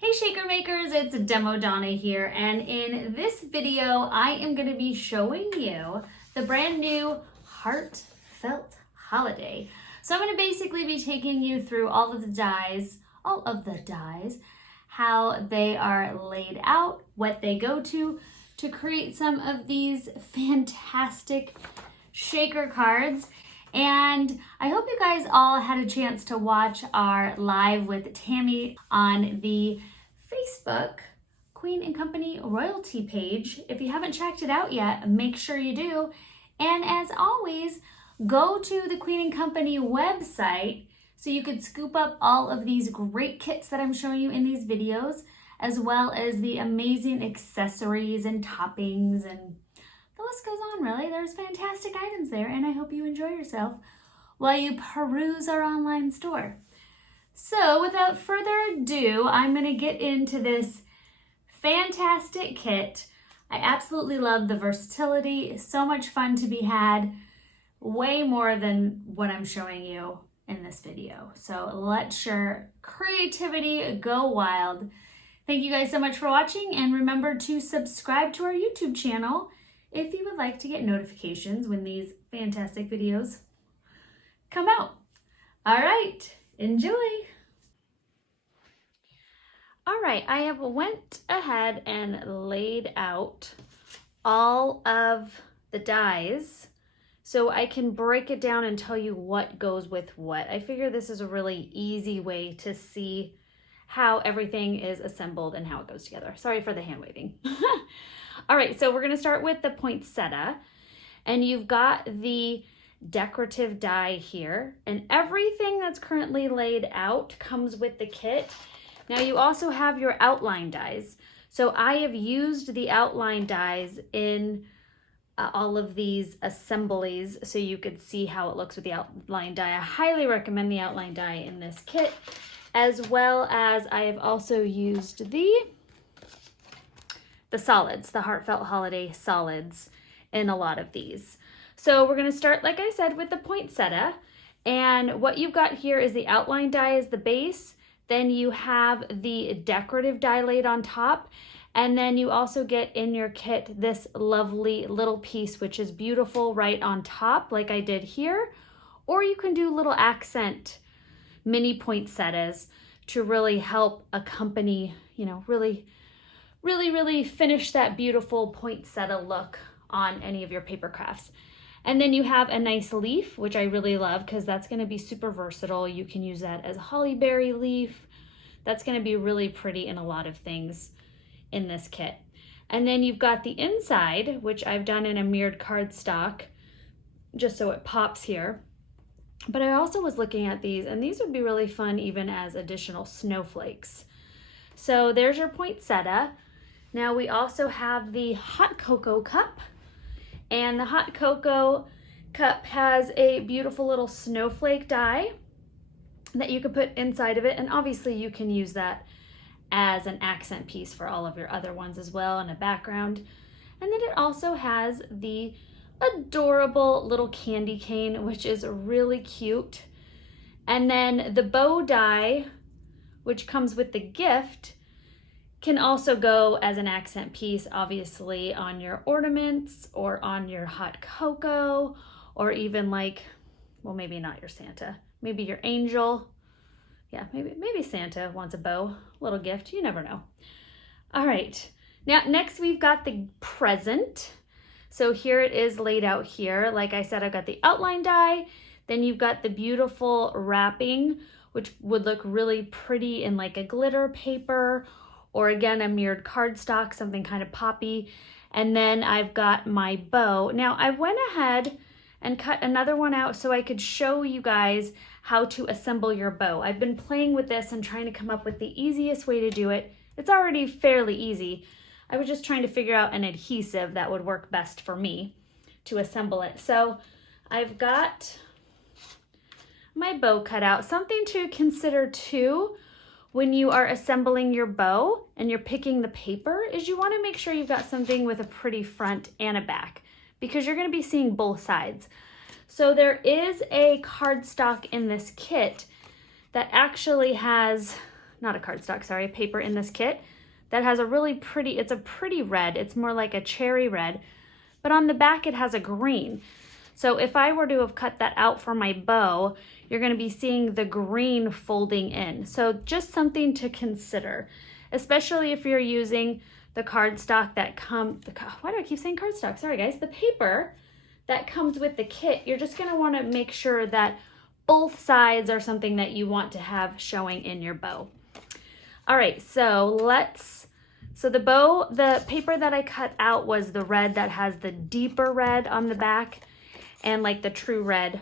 Hey Shaker Makers, it's Donna here, and in this video I am going to be showing you the brand new Heartfelt Holiday. So I'm going to basically be taking you through all of the dies, how they are laid out, what they go to create some of these fantastic shaker cards. And I hope you guys all had a chance to watch our live with Tammy on the Facebook Queen and Company royalty page. If you haven't checked it out yet, make sure you do. And as always, go to the Queen and Company website so you could scoop up all of these great kits that I'm showing you in these videos, as well as the amazing accessories and toppings, and the list goes on, really. There's fantastic items there, and I hope you enjoy yourself while you peruse our online store. So without further ado, I'm going to get into this fantastic kit. I absolutely love the versatility. So much fun to be had. Way more than what I'm showing you in this video. So let your creativity go wild. Thank you guys so much for watching, and remember to subscribe to our YouTube channel if you would like to get notifications when these fantastic videos come out. All right, enjoy. All right, I have went ahead and laid out all of the dies so I can break it down and tell you what goes with what. I figure this is a really easy way to see how everything is assembled and how it goes together. Sorry for the hand waving. All right, so we're gonna start with the poinsettia, and you've got the decorative die here, and everything that's currently laid out comes with the kit. Now you also have your outline dies. So I have used the outline dies in all of these assemblies so you could see how it looks with the outline die. I highly recommend the outline die in this kit, as well as I have also used the solids, the Heartfelt Holiday solids in a lot of these. So we're going to start, like I said, with the poinsettia. And what you've got here is the outline die as the base. Then you have the decorative die laid on top. And then you also get in your kit this lovely little piece, which is beautiful right on top, like I did here. Or you can do little accent mini poinsettias to really help accompany, really finish that beautiful poinsettia look on any of your paper crafts. And then you have a nice leaf, which I really love because that's going to be super versatile. You can use that as a hollyberry leaf. That's going to be really pretty in a lot of things in this kit. And then you've got the inside, which I've done in a mirrored cardstock, just so it pops here. But I also was looking at these, and these would be really fun even as additional snowflakes. So there's your poinsettia. Now we also have the hot cocoa cup, and the hot cocoa cup has a beautiful little snowflake die that you could put inside of it, and obviously you can use that as an accent piece for all of your other ones as well in a background. And then it also has the adorable little candy cane, which is really cute. And then the bow die, which comes with the gift, can also go as an accent piece, obviously, on your ornaments or on your hot cocoa, or even like, well, maybe not your Santa, maybe your angel. Yeah, maybe Santa wants a bow, little gift, you never know. All right, now next we've got the present. So here it is laid out here. Like I said, I've got the outline die, then you've got the beautiful wrapping, which would look really pretty in like a glitter paper, or again, a mirrored cardstock, something kind of poppy. And then I've got my bow. Now I went ahead and cut another one out so I could show you guys how to assemble your bow. I've been playing with this and trying to come up with the easiest way to do it. It's already fairly easy. I was just trying to figure out an adhesive that would work best for me to assemble it. So I've got my bow cut out. Something to consider too when you are assembling your bow and you're picking the paper is you want to make sure you've got something with a pretty front and a back, because you're going to be seeing both sides. So there is a cardstock in this kit that actually has not a cardstock, sorry, a paper in this kit that has a really pretty, it's a pretty red. It's more like a cherry red, but on the back it has a green. So if I were to have cut that out for my bow, you're going to be seeing the green folding in. So just something to consider, especially if you're using the cardstock that why do I keep saying cardstock? Sorry guys, the paper that comes with the kit. You're just going to want to make sure that both sides are something that you want to have showing in your bow. All right, so the paper that I cut out was the red that has the deeper red on the back and like the true red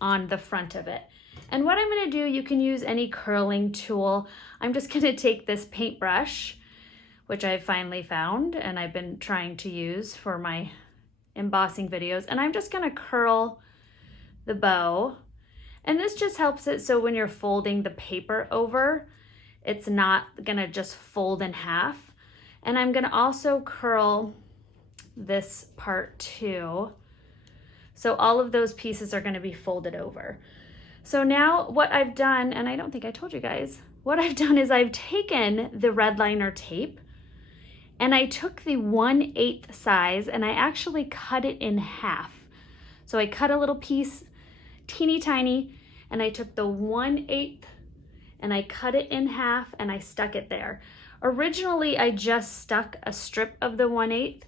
on the front of it. And what I'm gonna do, you can use any curling tool. I'm just gonna take this paintbrush, which I finally found and I've been trying to use for my embossing videos, and I'm just gonna curl the bow. And this just helps it so when you're folding the paper over, it's not gonna just fold in half. And I'm gonna also curl this part too. So all of those pieces are gonna be folded over. So now what I've done, and I don't think I told you guys, what I've done is I've taken the red liner tape and I took the 1/8 size and I actually cut it in half. So I cut a little piece, teeny tiny, and I took the 1/8 and I cut it in half and I stuck it there. Originally, I just stuck a strip of the 1/8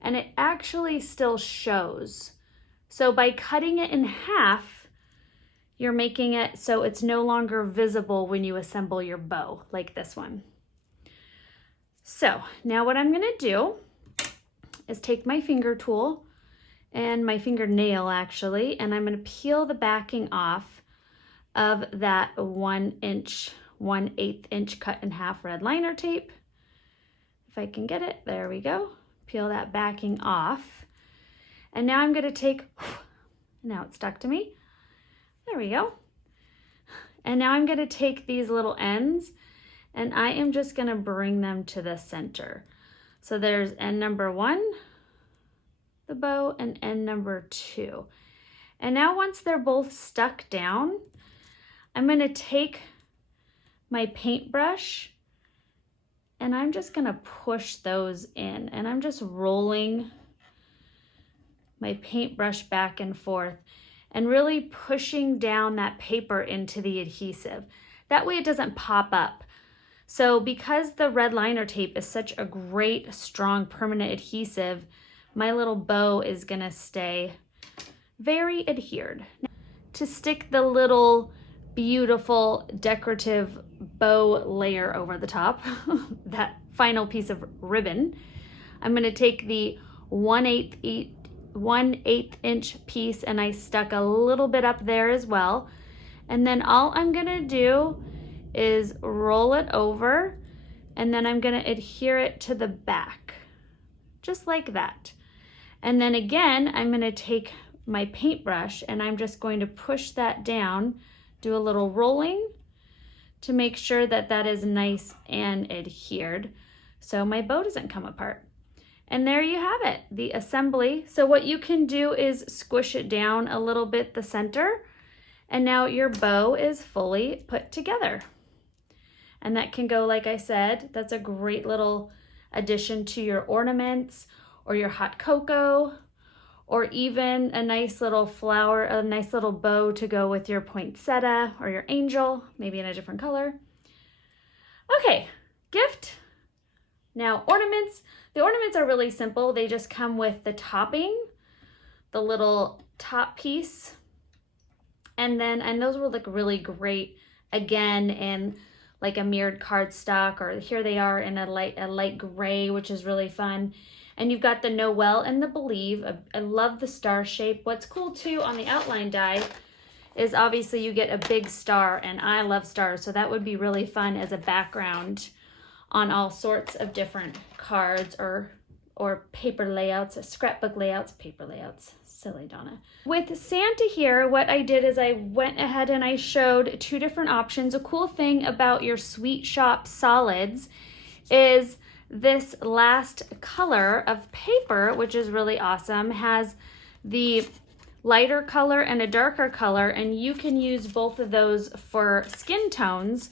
and it actually still shows. So by cutting it in half, you're making it so it's no longer visible when you assemble your bow, like this one. So now what I'm gonna do is take my finger tool and my fingernail actually, and I'm gonna peel the backing off of that 1/8 inch cut in half red liner tape. If I can get it, there we go. Peel that backing off. And now I'm gonna take, now it's stuck to me. There we go. And now I'm gonna take these little ends and I am just gonna bring them to the center. So there's end number 1, the bow, and end number 2. And now once they're both stuck down, I'm gonna take my paintbrush and I'm just gonna push those in, and I'm just rolling my paintbrush back and forth and really pushing down that paper into the adhesive. That way it doesn't pop up. So because the red liner tape is such a great, strong, permanent adhesive, my little bow is gonna stay very adhered. To stick the little beautiful decorative bow layer over the top, that final piece of ribbon, I'm gonna take the 1/8 inch piece and I stuck a little bit up there as well. And then all I'm gonna do is roll it over and then I'm gonna adhere it to the back, just like that. And then again, I'm gonna take my paintbrush and I'm just going to push that down, do a little rolling to make sure that that is nice and adhered so my bow doesn't come apart. And there you have it, the assembly. So what you can do is squish it down a little bit, the center, and now your bow is fully put together. And that can go, like I said, that's a great little addition to your ornaments or your hot cocoa, or even a nice little flower, a nice little bow to go with your poinsettia or your angel, maybe in a different color. Okay, gift. Now ornaments. The ornaments are really simple. They just come with the topping, the little top piece, and those will look really great again in like a mirrored cardstock, or here they are in a light gray, which is really fun. And you've got the Noel and the Believe. I love the star shape. What's cool too on the outline die is obviously you get a big star, and I love stars, so that would be really fun as a background on all sorts of different cards or paper layouts, scrapbook layouts, paper layouts. Silly Donna. With Santa here, what I did is I went ahead and I showed 2 different options. A cool thing about your Sweet Shop solids is this last color of paper, which is really awesome, has the lighter color and a darker color, and you can use both of those for skin tones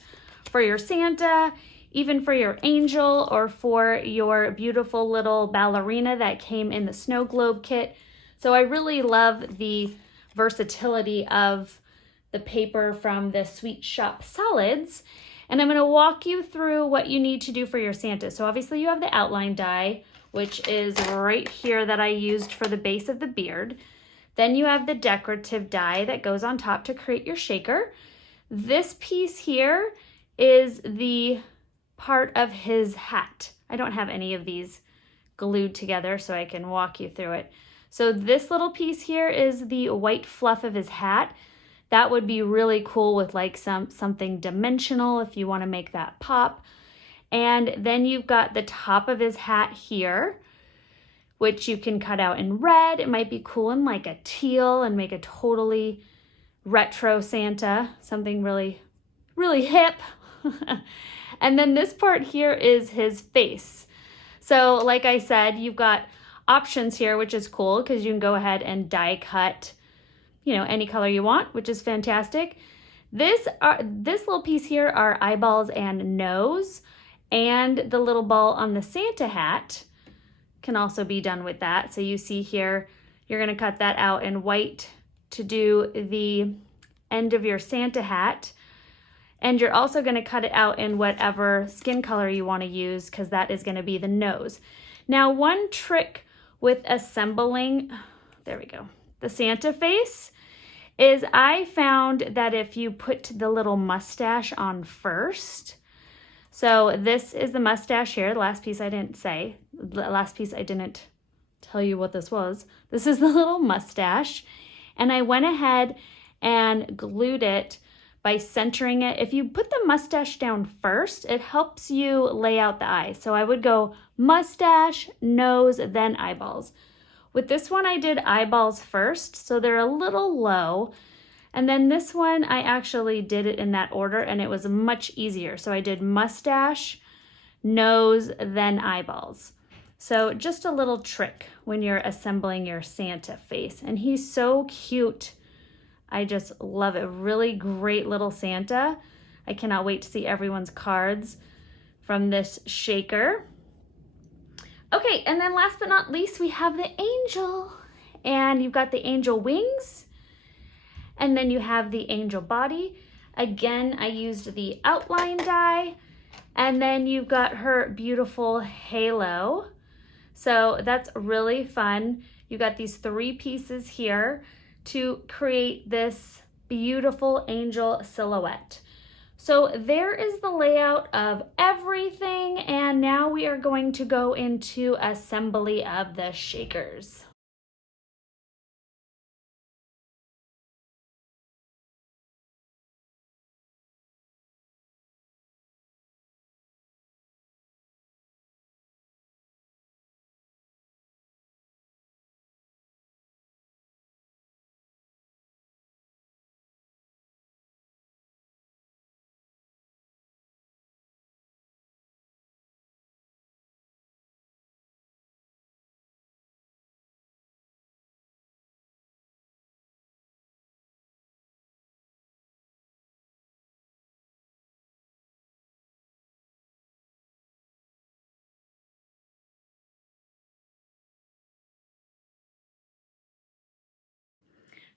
for your Santa, even for your angel, or for your beautiful little ballerina that came in the snow globe kit. So I really love the versatility of the paper from the Sweet Shop Solids. And I'm going to walk you through what you need to do for your Santa. So obviously you have the outline die, which is right here that I used for the base of the beard. Then you have the decorative die that goes on top to create your shaker. This piece here is the part of his hat. I don't have any of these glued together so I can walk you through it. So this little piece here is the white fluff of his hat. That would be really cool with like something dimensional if you want to make that pop. And then you've got the top of his hat here, which you can cut out in red. It might be cool in like a teal and make a totally retro Santa, something really, really hip. And then this part here is his face. So like I said, you've got options here, which is cool because you can go ahead and die cut, you know, any color you want, which is fantastic. This little piece here are eyeballs and nose, and the little ball on the Santa hat can also be done with that. So you see here, you're going to cut that out in white to do the end of your Santa hat. And you're also going to cut it out in whatever skin color you want to use, because that is going to be the nose. Now, one trick with assembling, there we go, the Santa face is I found that if you put the little mustache on first, so this is the mustache here. The last piece I didn't say. The last piece I didn't tell you what this was. This is the little mustache. And I went ahead and glued it by centering it. If you put the mustache down first, it helps you lay out the eyes. So I would go mustache, nose, then eyeballs. With this one, I did eyeballs first, so they're a little low. And then this one, I actually did it in that order, and it was much easier. So I did mustache, nose, then eyeballs. So just a little trick when you're assembling your Santa face. And he's so cute. I just love it. Really great little Santa. I cannot wait to see everyone's cards from this shaker. Okay, and then last but not least, we have the angel. And you've got the angel wings. And then you have the angel body. Again, I used the outline die. And then you've got her beautiful halo. So that's really fun. You got these 3 pieces here to create this beautiful angel silhouette. So there is the layout of everything. And now we are going to go into assembly of the shakers.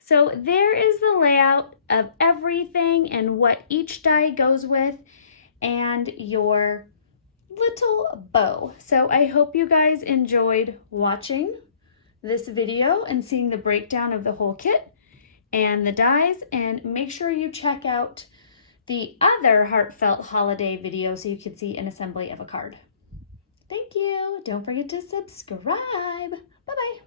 So there is the layout of everything and what each die goes with and your little bow. So I hope you guys enjoyed watching this video and seeing the breakdown of the whole kit and the dies, and make sure you check out the other Heartfelt Holiday video so you can see an assembly of a card. Thank you. Don't forget to subscribe. Bye-bye.